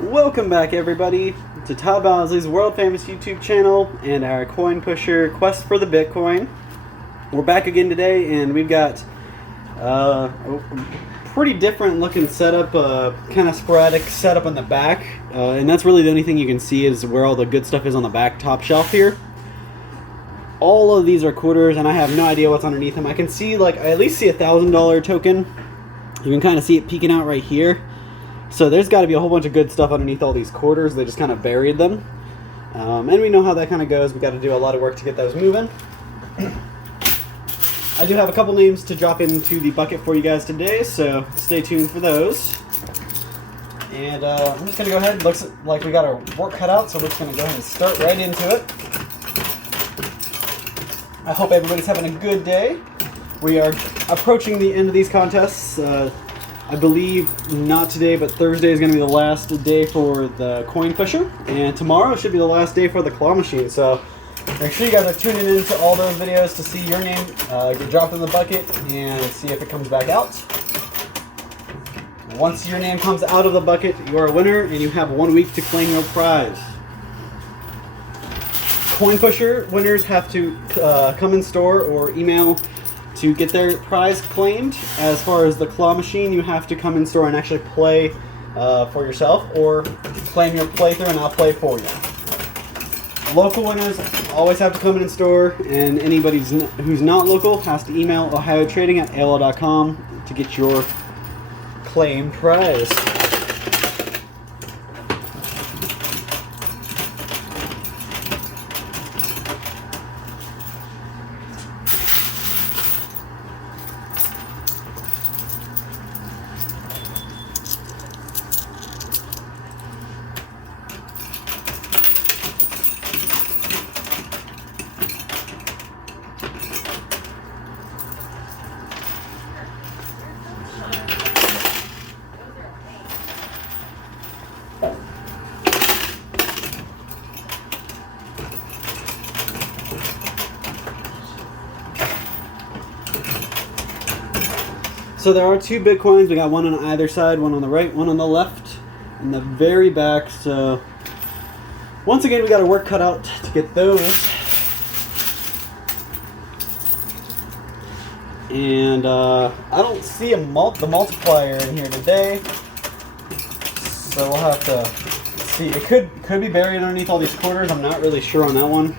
Welcome back, everybody, to Todd Bosley's world famous YouTube channel and our coin pusher quest for the Bitcoin. We're back again today, and we've got a pretty different looking setup, kind of sporadic setup on the back, and that's really the only thing you can see is where all the good stuff is on the back top shelf here. All of these are quarters, and I have no idea what's underneath them. I can see, I at least see $1,000 token. You can kind of see it peeking out right here. So there's got to be a whole bunch of good stuff underneath all these quarters. They just kind of buried them. And we know how that kind of goes. We got to do a lot of work to get those moving. I do have a couple names to drop into the bucket for you guys today, so stay tuned for those. And I'm just going to go ahead. Looks like we got our work cut out, so we're just going to go ahead and start right into it. I hope everybody's having a good day. We are approaching the end of these contests. I believe not today, but Thursday is going to be the last day for the coin pusher, and tomorrow should be the last day for the claw machine. So make sure you guys are tuning in to all those videos to see your name get dropped in the bucket and see if it comes back out. Once your name comes out of the bucket, you are a winner, and you have 1 week to claim your prize. Coin pusher winners have to come in store or email to get their prize claimed. As far as the claw machine, you have to come in store and actually play for yourself, or claim your playthrough and I'll play for you. Local winners always have to come in store, and anybody who's not local has to email ohiotrading@aol.com to get your claimed prize. So there are two Bitcoins. We got one on either side, one on the right, one on the left, in the very back. So once again, we got our work cut out to get those. And I don't see the multiplier in here today, so we'll have to see. It could be buried underneath all these quarters. I'm not really sure on that one.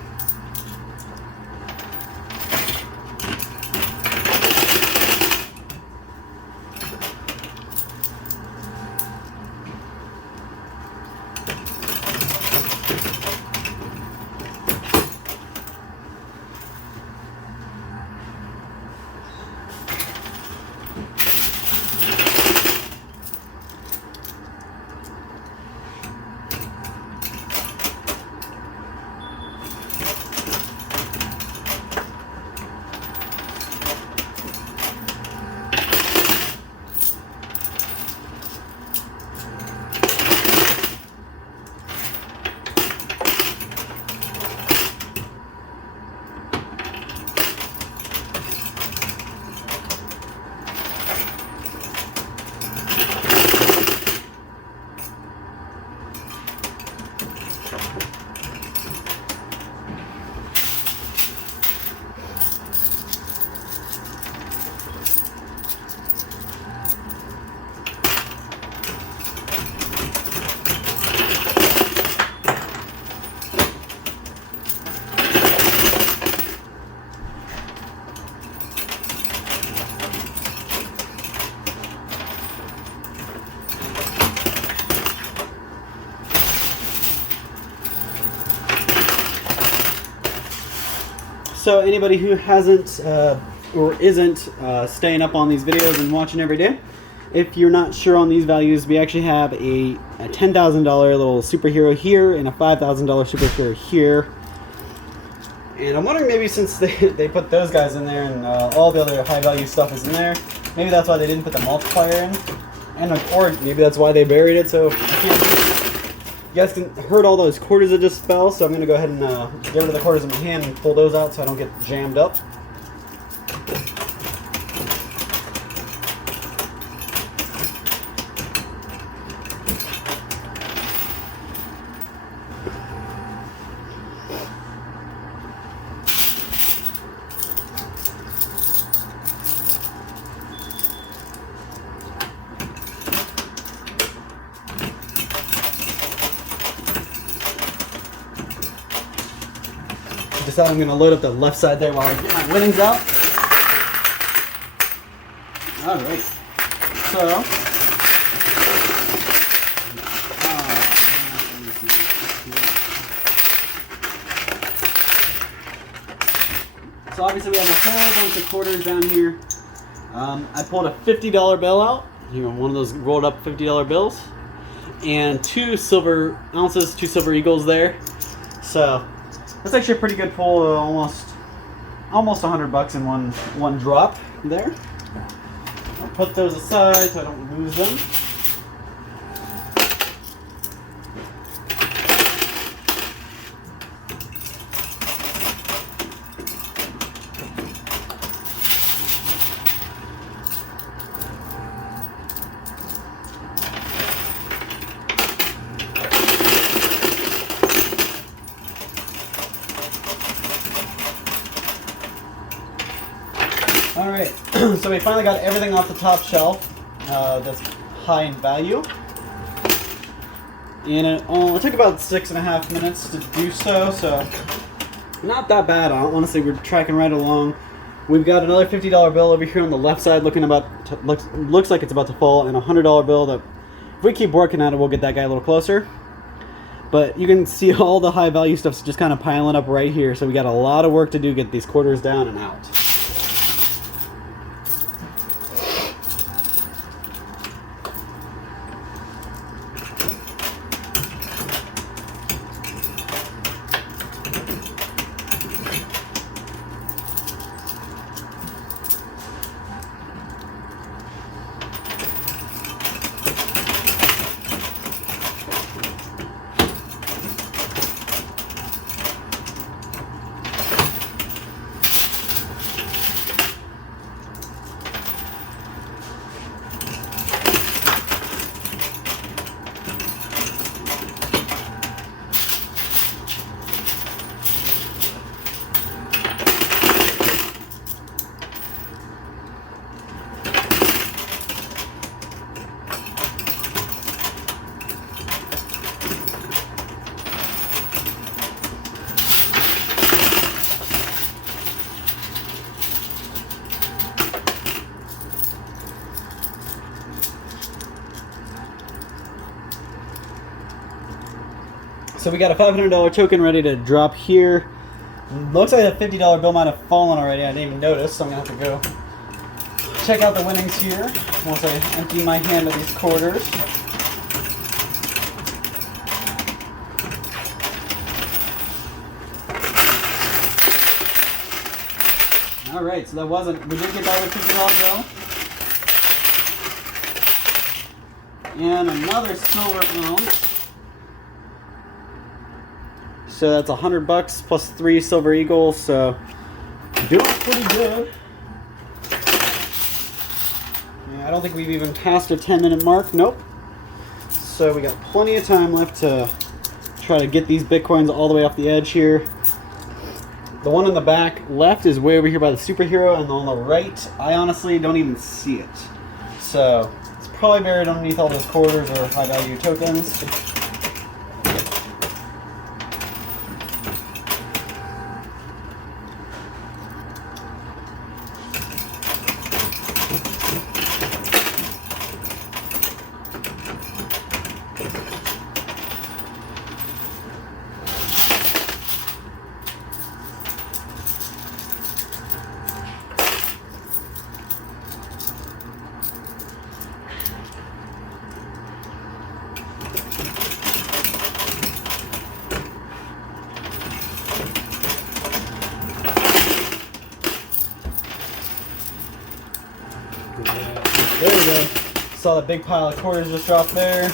So anybody who hasn't or isn't staying up on these videos and watching every day, if you're not sure on these values, we actually have a $10,000 little superhero here and a $5,000 superhero here. And I'm wondering, maybe since they put those guys in there and all the other high value stuff is in there, maybe that's why they didn't put the multiplier in, and or maybe that's why they buried it. So you guys heard all those quarters that just fell, so I'm going to go ahead and get rid of the quarters in my hand and pull those out so I don't get jammed up. side. I'm going to load up the left side there while I get my winnings out. Alright. So obviously we have a whole bunch of quarters down here. I pulled a $50 bill out, one of those rolled up $50 bills, and 2 silver ounces, 2 silver eagles there. So that's actually a pretty good pull, almost $100 in one drop there. I'll put those aside so I don't lose them. Alright, so we finally got everything off the top shelf that's high in value. And it took about 6.5 minutes to do so not that bad. Honestly, we're tracking right along. We've got another $50 bill over here on the left side looks like it's about to fall, and a $100 bill that, if we keep working at it, we'll get that guy a little closer. But you can see all the high value stuff's just kind of piling up right here, so we got a lot of work to do to get these quarters down and out. So we got a $500 token ready to drop here. Looks like the $50 bill might have fallen already. I didn't even notice, so I'm gonna have to go check out the winnings here once I empty my hand of these quarters. Alright, so we did get that with $50 bill. And another silver ounce. So that's $100 plus 3 silver eagles, so doing pretty good. Yeah, I don't think we've even passed our 10-minute mark. Nope. So we got plenty of time left to try to get these bitcoins all the way off the edge here. The one in the back left is way over here by the superhero, and on the right, I honestly don't even see it. So it's probably buried underneath all those quarters or high value tokens. There we go. Saw that big pile of quarters just drop there.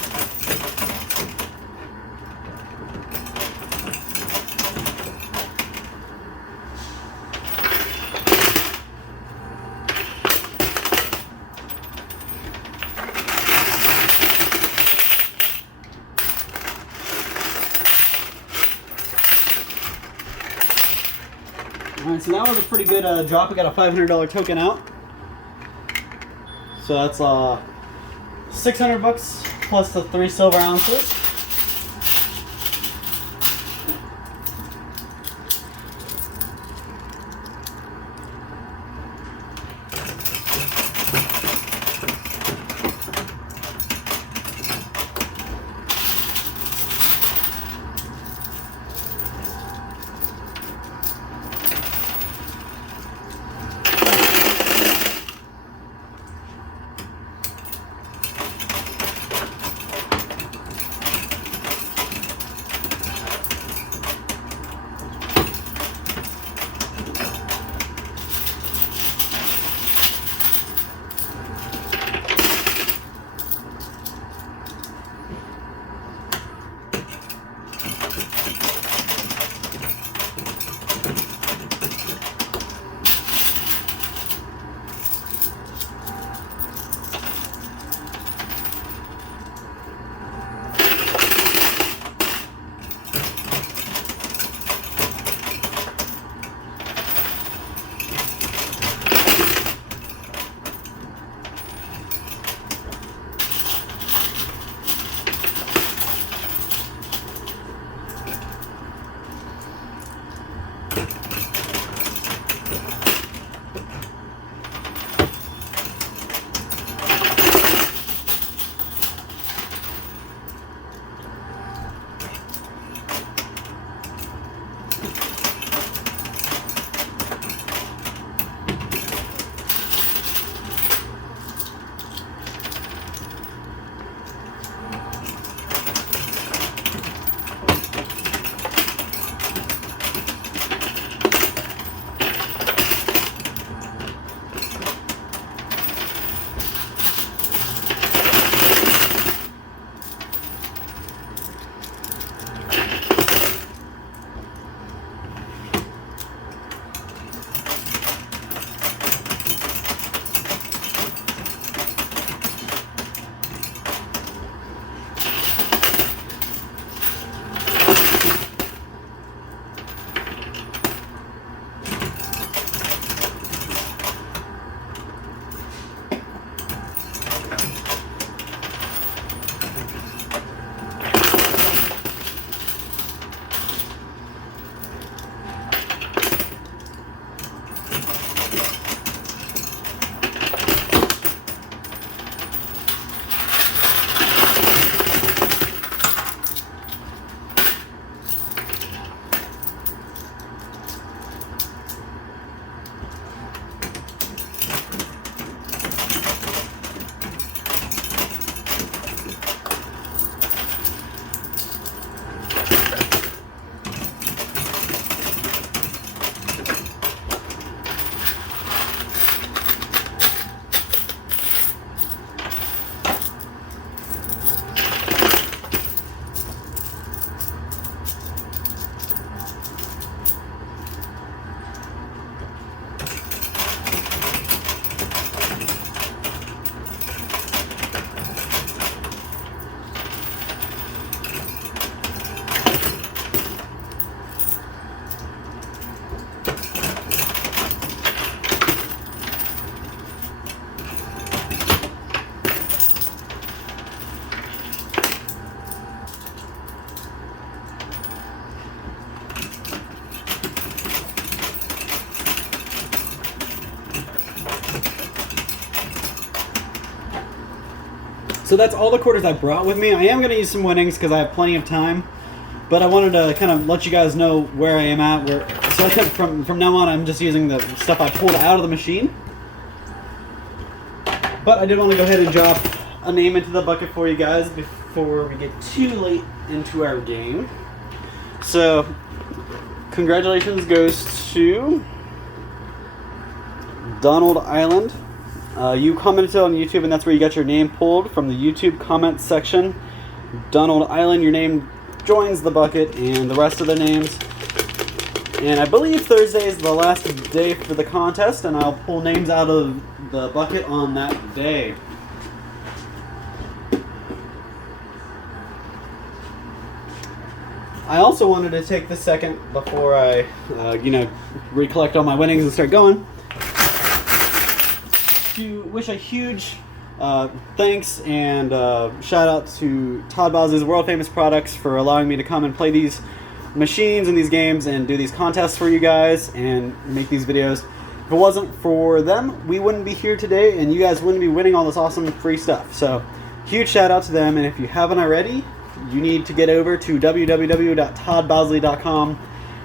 Alright, so that was a pretty good drop. We got a $500 token out. So that's $600 plus the 3 silver ounces. So that's all the quarters I brought with me. I am going to use some winnings because I have plenty of time. But I wanted to kind of let you guys know where I am at. So from now on, I'm just using the stuff I pulled out of the machine. But I did want to go ahead and drop a name into the bucket for you guys before we get too late into our game. So, congratulations goes to Donald Island. You commented on YouTube, and that's where you got your name pulled, from the YouTube comments section. Donald Island, your name joins the bucket, and the rest of the names. And I believe Thursday is the last day for the contest, and I'll pull names out of the bucket on that day. I also wanted to take the second before I, recollect all my winnings and start going, to wish a huge thanks and shout out to Todd Bosley's World Famous Products for allowing me to come and play these machines and these games and do these contests for you guys and make these videos. If it wasn't for them, we wouldn't be here today, and you guys wouldn't be winning all this awesome free stuff. So, huge shout out to them, and if you haven't already, you need to get over to www.toddbosley.com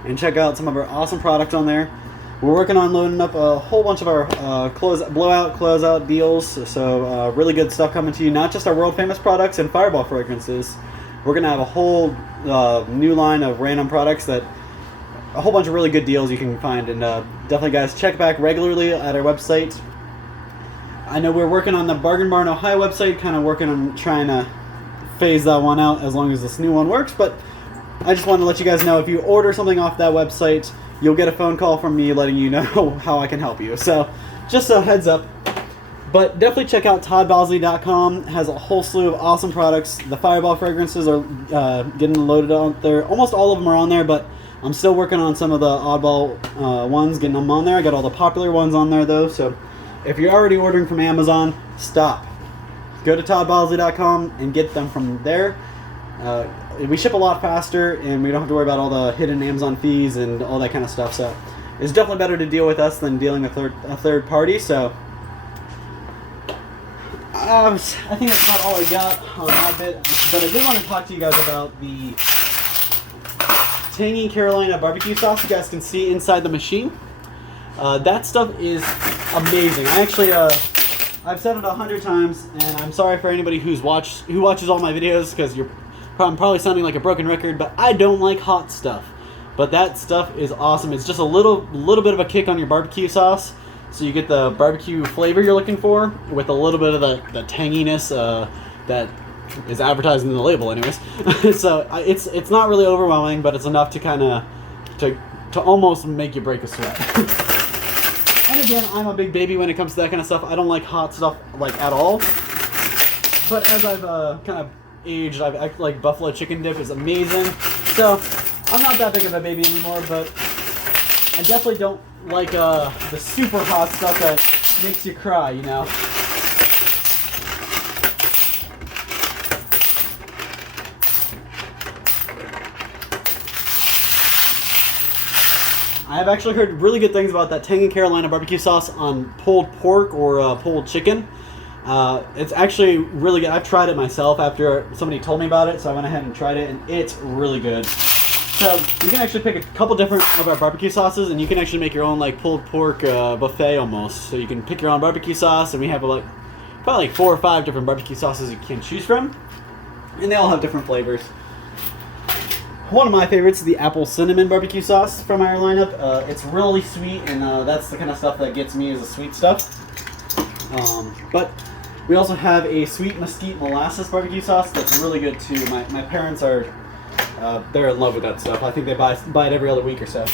and check out some of our awesome products on there. We're working on loading up a whole bunch of our blowout, closeout deals, so really good stuff coming to you. Not just our world famous products and Fireball fragrances. We're going to have a whole new line of random products that a whole bunch of really good deals you can find, and definitely guys check back regularly at our website. I know we're working on the Bargain Barn Ohio website, kind of working on trying to phase that one out as long as this new one works, but I just want to let you guys know, if you order something off that website, you'll get a phone call from me letting you know how I can help you. So just a heads up. But definitely check out toddbosley.com. It has a whole slew of awesome products. The Fireball fragrances are getting loaded out there. Almost all of them are on there, but I'm still working on some of the oddball ones, getting them on there. I got all the popular ones on there though, so if you're already ordering from Amazon, stop. Go to toddbosley.com and get them from there. We ship a lot faster, and we don't have to worry about all the hidden Amazon fees and all that kind of stuff. So it's definitely better to deal with us than dealing with a third party. So I think that's about all I got on that bit. But I did want to talk to you guys about the tangy Carolina barbecue sauce. You guys can see inside the machine. That stuff is amazing. I actually I've said it 100 times, and I'm sorry for anybody who watches all my videos, because I'm probably sounding like a broken record, but I don't like hot stuff. But that stuff is awesome. It's just a little bit of a kick on your barbecue sauce, so you get the barbecue flavor you're looking for with a little bit of the tanginess that is advertised in the label, anyways. So it's not really overwhelming, but it's enough to kind of to almost make you break a sweat. And again, I'm a big baby when it comes to that kind of stuff. I don't like hot stuff like at all. But as I've kind of aged, I like buffalo chicken dip is amazing. So I'm not that big of a baby anymore, but I definitely don't like the super hot stuff that makes you cry, you know. I have actually heard really good things about that tangy Carolina barbecue sauce on pulled pork or pulled chicken. It's actually really good. I've tried it myself after somebody told me about it, so I went ahead and tried it, and it's really good. So you can actually pick a couple different of our barbecue sauces, and you can actually make your own like pulled pork buffet almost. So you can pick your own barbecue sauce, and we have probably like 4 or 5 different barbecue sauces you can choose from, and they all have different flavors. One of my favorites is the apple cinnamon barbecue sauce from our lineup. It's really sweet, and that's the kind of stuff that gets me, is the sweet stuff. But we also have a sweet mesquite molasses barbecue sauce that's really good too. My parents are they're in love with that stuff. I think they buy it every other week or so.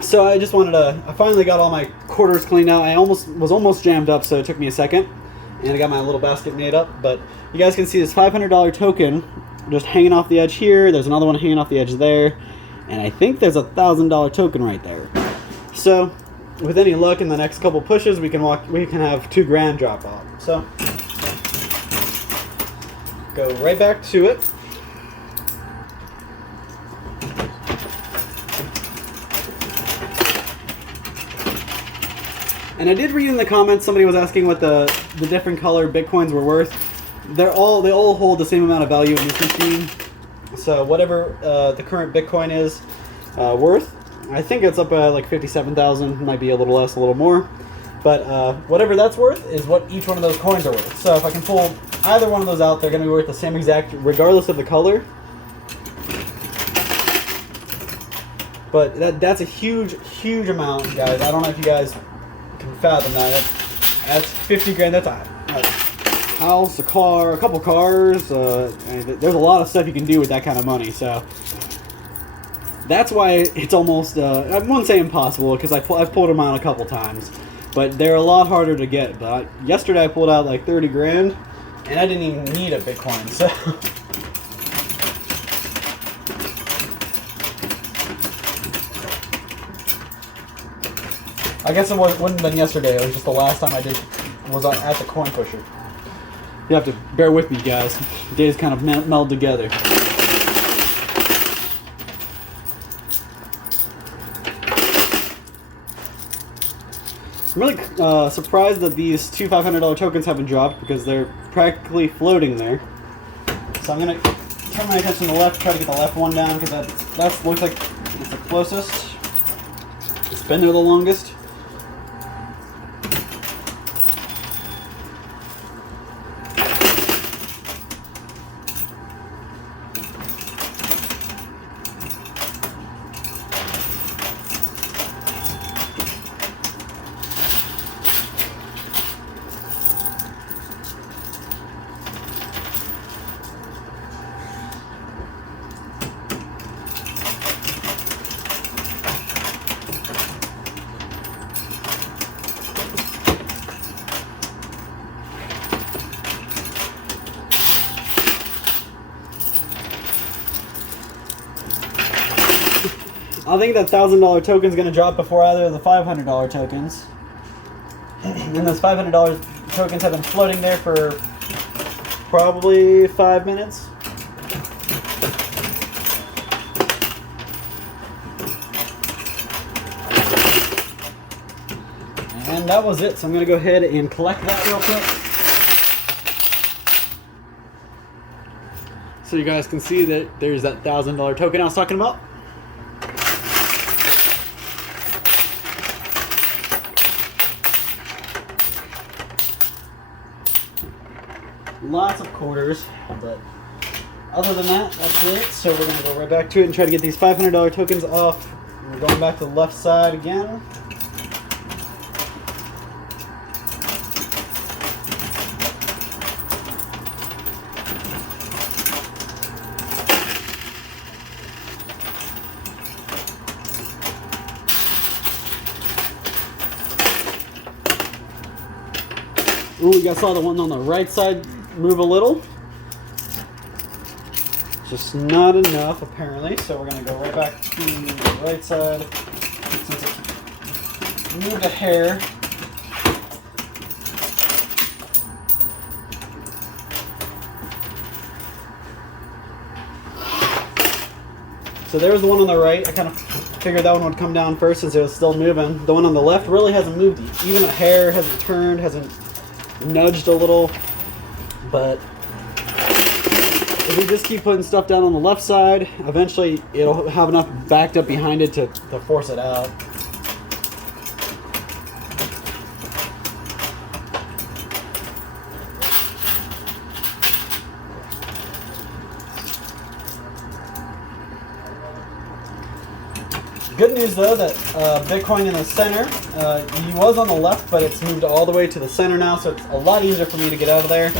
So I just wanted to. I finally got all my quarters cleaned out. I was almost jammed up, so it took me a second. And I got my little basket made up, but you guys can see this $500 token just hanging off the edge here. There's another one hanging off the edge there, and I think there's a $1,000 token right there. So with any luck, in the next couple pushes, we can have $2,000 drop off. So go right back to it. And I did read in the comments, somebody was asking what the the different colored Bitcoins were worth, they all hold the same amount of value in this machine. So whatever the current Bitcoin is worth, I think it's up at like 57,000. Might be a little less, a little more, but whatever that's worth is what each one of those coins are worth. So if I can pull either one of those out, they're going to be worth the same exact, regardless of the color. But that's a huge amount, guys. I don't know if you guys can fathom that. That's 50 grand. That's a house, a car, a couple cars. There's a lot of stuff you can do with that kind of money. So that's why it's almost, I wouldn't say impossible, because I've pulled them out a couple times. But they're a lot harder to get. But yesterday I pulled out like 30 grand, and I didn't even need a Bitcoin. So I guess it wouldn't have been yesterday. It was just the last time I was at the coin pusher. You have to bear with me, guys. The days kind of meld together. I'm really surprised that these two $500 tokens haven't dropped, because they're practically floating there. So I'm going to turn my attention to the left, try to get the left one down, because that looks like it's the closest. It's been there the longest. I think that $1,000 token is going to drop before either of the $500 tokens. And those $500 tokens have been floating there for probably 5 minutes. And that was it. So I'm going to go ahead and collect that real quick, so you guys can see that there's that $1,000 token I was talking about. Lots of quarters, but other than that, that's it. So we're going to go right back to it and try to get these $500 tokens off. We're going back to the left side again. Ooh, you guys saw the one on the right side move a little. Just not enough, apparently. So we're going to go right back to the right side. Since it moved a hair. So there's the one on the right. I kind of figured that one would come down first since it was still moving. The one on the left really hasn't moved. Even a hair hasn't turned, hasn't nudged a little. But if we just keep putting stuff down on the left side, eventually it'll have enough backed up behind it to force it out. Good news though that Bitcoin in the center, he was on the left, but it's moved all the way to the center now, so it's a lot easier for me to get out of there.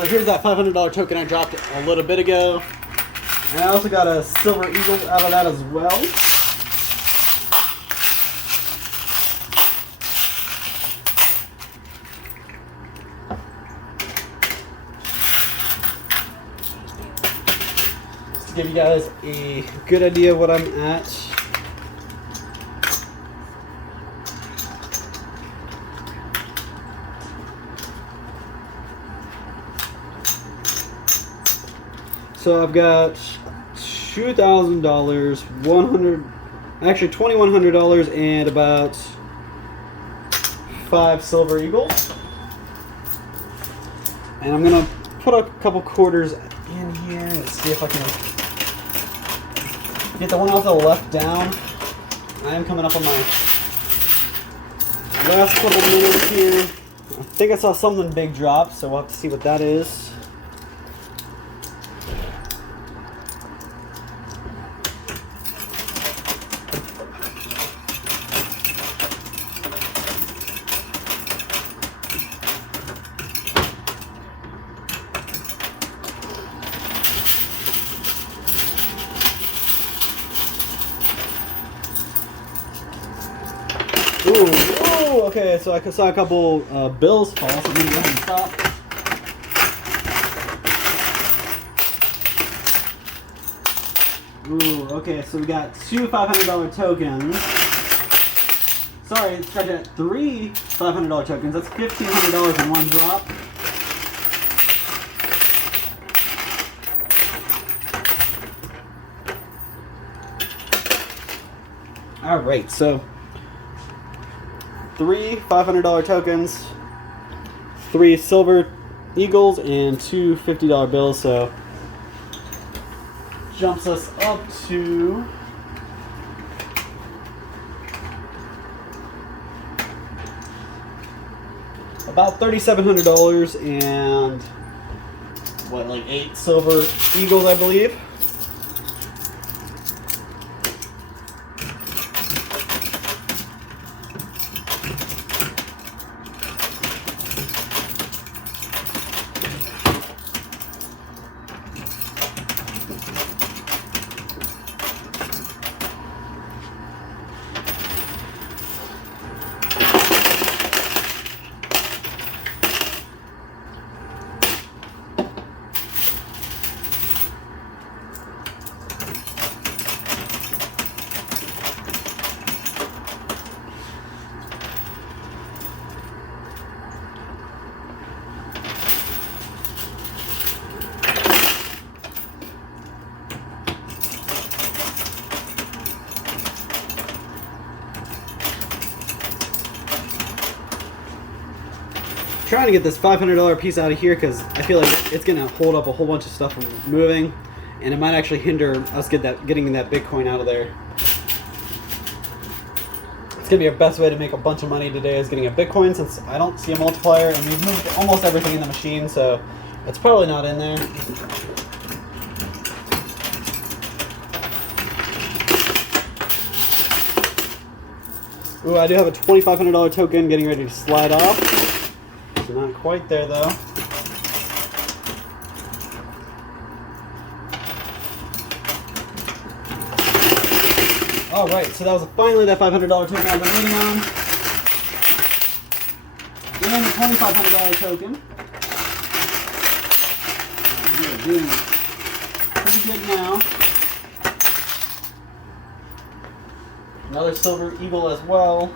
So here's that $500 token I dropped a little bit ago. And I also got a silver eagle out of that as well. Just to give you guys a good idea of what I'm at. So I've got $2,000, $2,100, and about 5 silver eagles. And I'm gonna put a couple quarters in here and see if I can get the one off the left down. I am coming up on my last couple minutes here. I think I saw something big drop, so we'll have to see what that is. Ooh, okay, so I saw a couple bills fall, so I'm going to go ahead and stop. Ooh, okay, so we got 2 $500 tokens. Sorry, it's got 3 $500 tokens. That's $1,500 in one drop. Alright, so 3 $500 tokens, 3 silver eagles, and 2 $50 bills, so jumps us up to about $3,700 and what, like 8 silver eagles, I believe. Trying to get this $500 piece out of here because I feel like it's gonna hold up a whole bunch of stuff from moving, and it might actually hinder us getting that Bitcoin out of there. It's gonna be our best way to make a bunch of money today is getting a Bitcoin, since I don't see a multiplier, and we've moved almost everything in the machine, so it's probably not in there. Ooh, I do have a $2,500 token getting ready to slide off. Not quite there though. Alright, so that was finally that $500 token I've been waiting on. And the $2,500 token. We're doing pretty good now. Another silver eagle as well.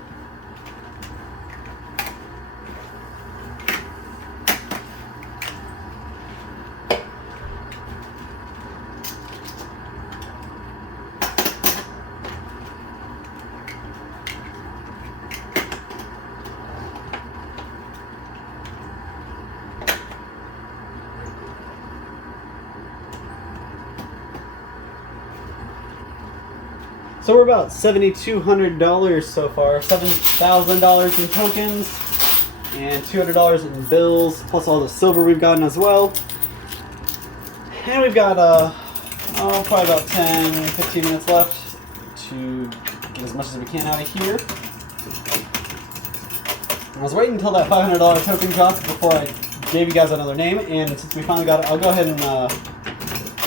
So we're about $7,200 so far, $7,000 in tokens, and $200 in bills, plus all the silver we've gotten as well. And we've got probably about 10-15 minutes left to get as much as we can out of here. I was waiting until that $500 token dropped before I gave you guys another name, and since we finally got it, I'll go ahead and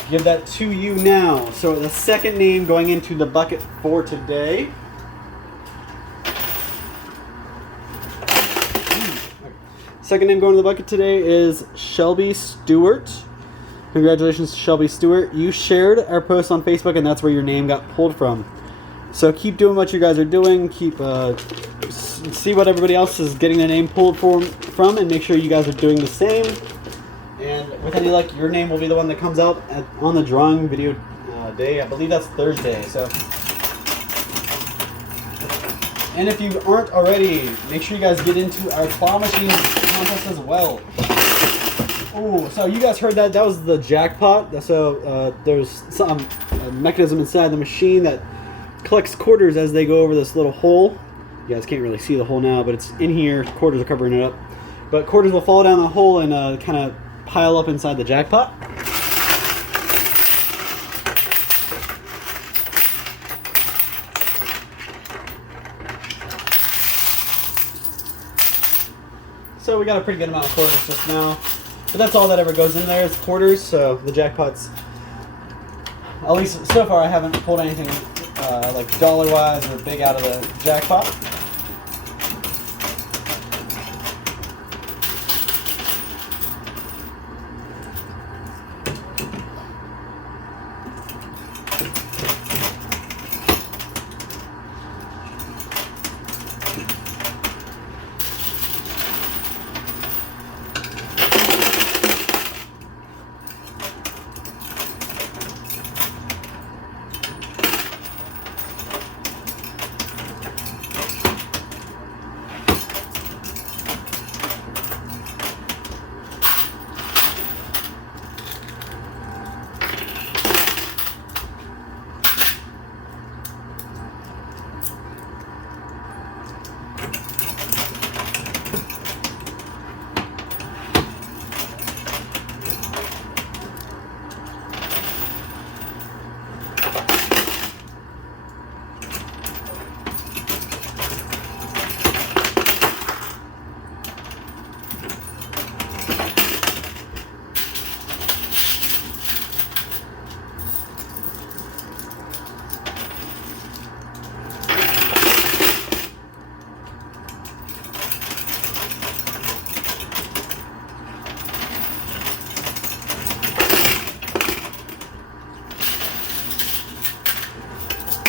give that to you now. So the second name going into the bucket for today. Second name going to the bucket today is Shelby Stewart. Congratulations to Shelby Stewart. You shared our post on Facebook, and that's where your name got pulled from. So keep doing what you guys are doing. Keep see what everybody else is getting their name pulled from, and make sure you guys are doing the same. And with any luck, your name will be the one that comes out on the drawing video day. I believe that's Thursday. So. And if you aren't already, make sure you guys get into our claw machine contest as well. Oh, so you guys heard that? That was the jackpot. So there's some mechanism inside the machine that collects quarters as they go over this little hole. You guys can't really see the hole now, but it's in here. Quarters are covering it up. But quarters will fall down the hole and kind of pile up inside the jackpot. So we got a pretty good amount of quarters just now. But that's all that ever goes in there is quarters, so the jackpots, at least so far, I haven't pulled anything like dollar-wise or big out of the jackpot.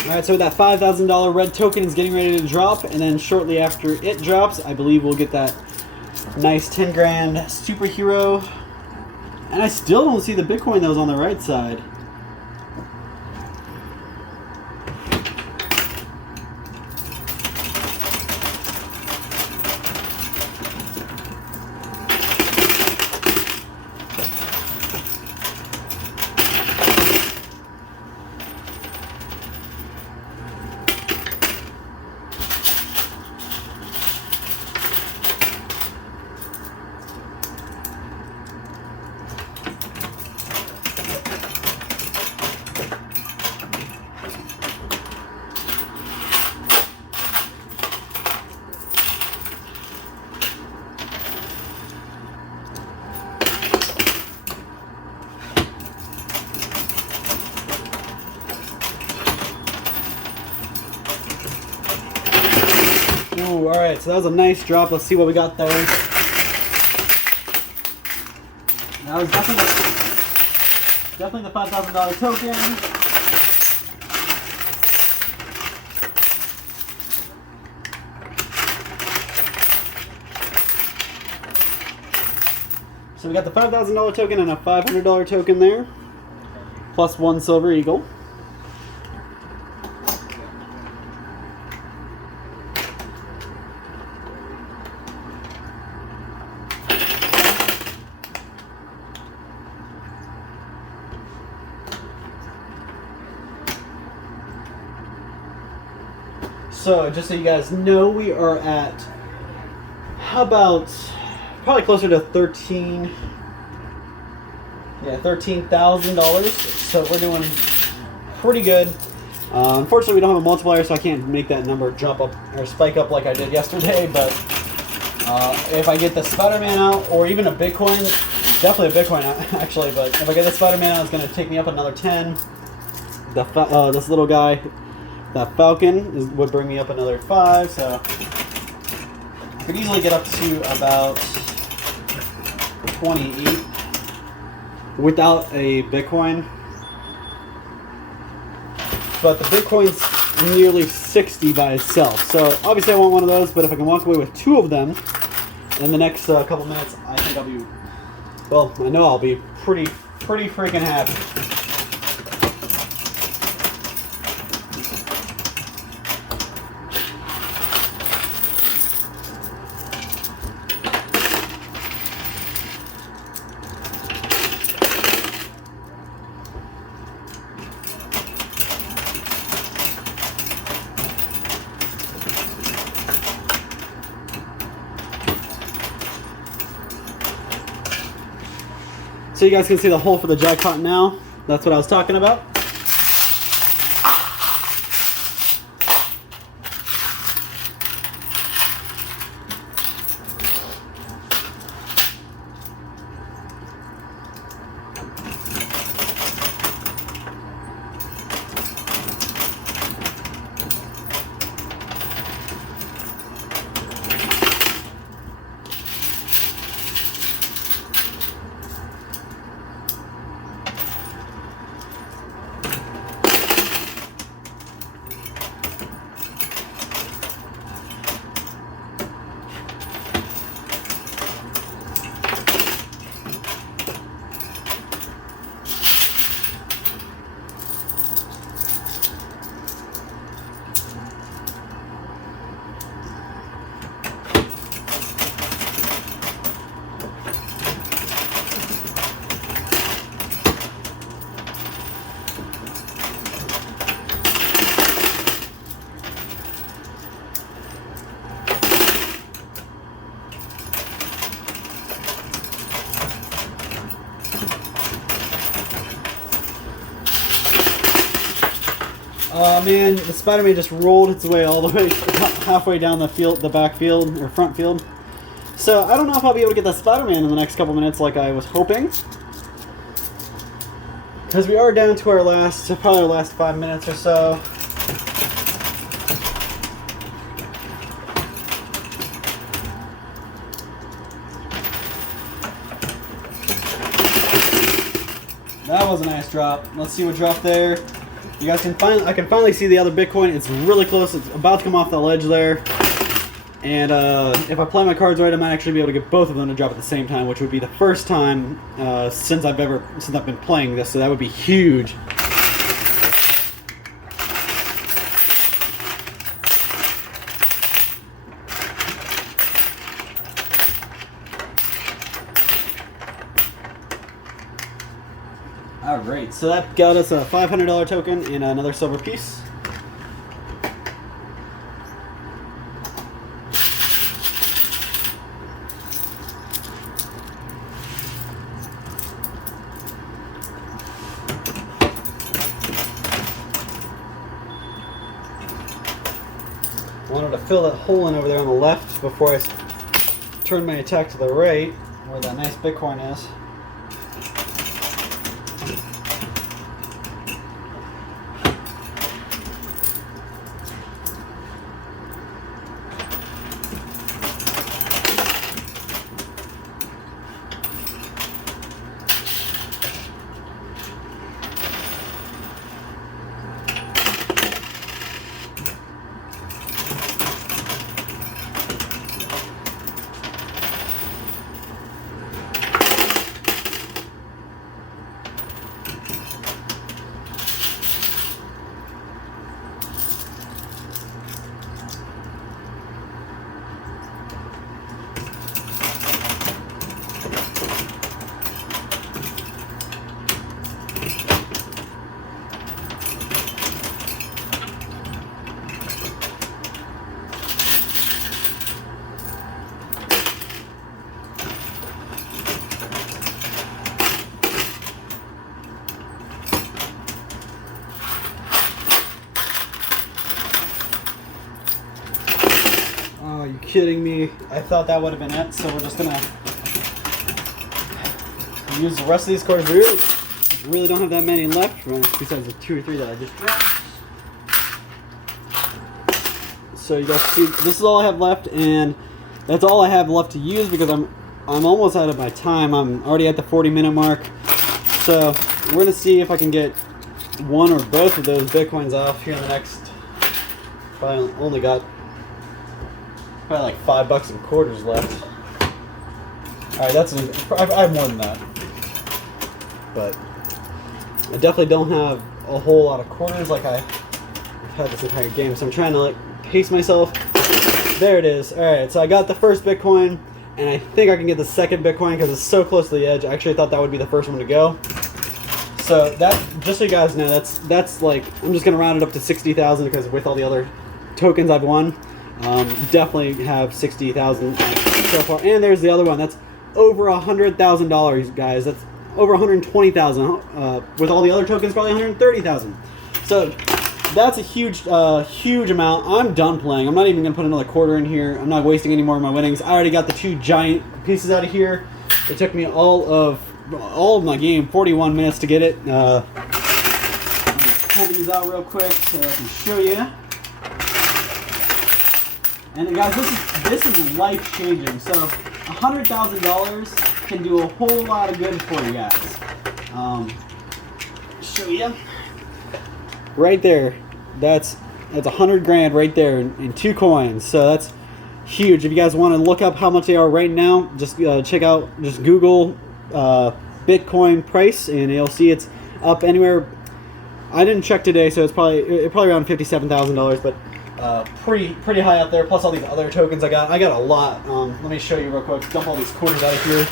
Alright, so that $5,000 red token is getting ready to drop, and then shortly after it drops, I believe we'll get that nice 10 grand superhero. And I still don't see the Bitcoin that was on the right side. Ooh, alright, so that was a nice drop. Let's see what we got there. That was definitely the $5,000 token. So we got the $5,000 token and a $500 token there, plus one silver eagle. So, just so you guys know, we are at, how about, probably closer to $13,000. So we're doing pretty good. Unfortunately, we don't have a multiplier, so I can't make that number jump up or spike up like I did yesterday, but If I get the Spider-Man out, or even a Bitcoin, definitely a Bitcoin actually, but if I get the Spider-Man out, it's going to take me up another 10. This little guy, that Falcon, would bring me up another 5, so I could easily get up to about 28 without a Bitcoin. But the Bitcoin's nearly 60 by itself, so obviously I want one of those, but if I can walk away with 2 of them in the next couple minutes, I think I'll be, well, I know I'll be pretty freaking happy. So you guys can see the hole for the jackpot now. That's what I was talking about. Man, the Spider-Man just rolled its way all the way halfway down the field, the back field, or front field. So I don't know if I'll be able to get the Spider-Man in the next couple minutes like I was hoping. Because we are down to our last, probably our last 5 minutes or so. That was a nice drop. Let's see what dropped there. You guys can I can finally see the other Bitcoin. It's really close. It's about to come off the ledge there. And if I play my cards right, I might actually be able to get both of them to drop at the same time, which would be the first time since I've been playing this. So that would be huge. Alright, so that got us a $500 token and another silver piece. I wanted to fill that hole in over there on the left before I turn my attack to the right, where that nice Bitcoin is. you kidding me? I thought that would have been it, so we're just gonna use the rest of these quarters. We really don't have that many left, besides the 2 or 3 that I just grabbed. So you guys see, this is all I have left, and that's all I have left to use because I'm almost out of my time. I'm already at the 40-minute mark. So we're gonna see if I can get one or both of those Bitcoins off here in the next. I only got probably like $5 in quarters left. All right, I have more than that, but I definitely don't have a whole lot of quarters like I've had this entire game. So I'm trying to like pace myself. There it is. All right, so I got the first Bitcoin, and I think I can get the second Bitcoin because it's so close to the edge. I actually thought that would be the first one to go. So that, just so you guys know, that's like, I'm just gonna round it up to 60,000 because with all the other tokens I've won, definitely have 60,000 so far. And there's the other one. That's over $100,000, guys. That's over 120,000. With all the other tokens, probably 130,000. So that's a huge, huge amount. I'm done playing. I'm not even gonna put another quarter in here. I'm not wasting any more of my winnings. I already got the 2 giant pieces out of here. It took me all of my game, 41 minutes to get it. Let me pull these out real quick so I can show you. And guys, this is life changing. So $100,000 can do a whole lot of good for you guys. Show you right there. That's 100 grand right there in 2 coins. So that's huge. If you guys want to look up how much they are right now, just check out, just Google Bitcoin price, and you'll see it's up anywhere. I didn't check today, so it's probably around $57,000, but pretty high up there. Plus all these other tokens I got a lot. Let me show you real quick. Dump all these quarters out of here.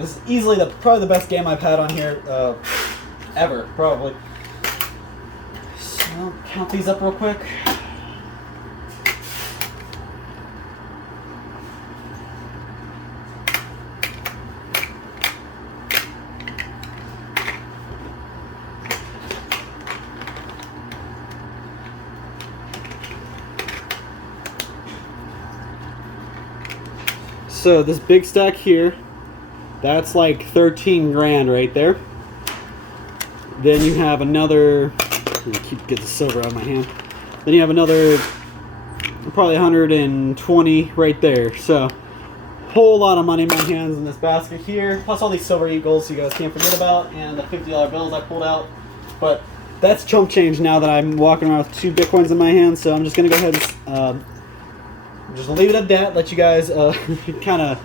This is easily probably the best game I've had on here ever, probably. So count these up real quick. So this big stack here, that's like 13 grand right there. Then you have another, get the silver out of my hand. Then you have another probably 120 right there. So whole lot of money in my hands in this basket here. Plus all these silver eagles you guys can't forget about, and the $50 bills I pulled out. But that's chump change now that I'm walking around with 2 Bitcoins in my hand. So I'm just gonna go ahead and just leave it at that. Let you guys kind of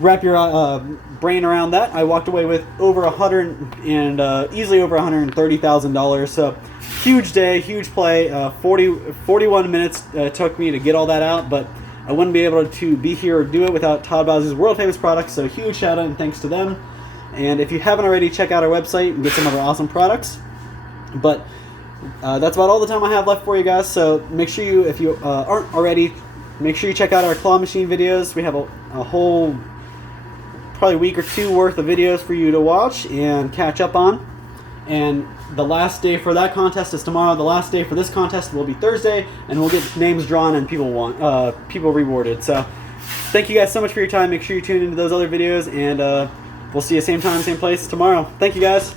wrap your brain around that. I walked away with over easily over $130,000. So huge day, huge play. 41 minutes took me to get all that out, but I wouldn't be able to be here or do it without Todd Bowser's world famous products. So huge shout out and thanks to them. And if you haven't already, check out our website and get some of our awesome products. But that's about all the time I have left for you guys. So make sure you, if you aren't already, make sure you check out our claw machine videos. We have a whole probably week or 2 worth of videos for you to watch and catch up on. And the last day for that contest is tomorrow. The last day for this contest will be Thursday, and we'll get names drawn and people rewarded. So thank you guys so much for your time. Make sure you tune into those other videos, and we'll see you same time, same place tomorrow. Thank you guys.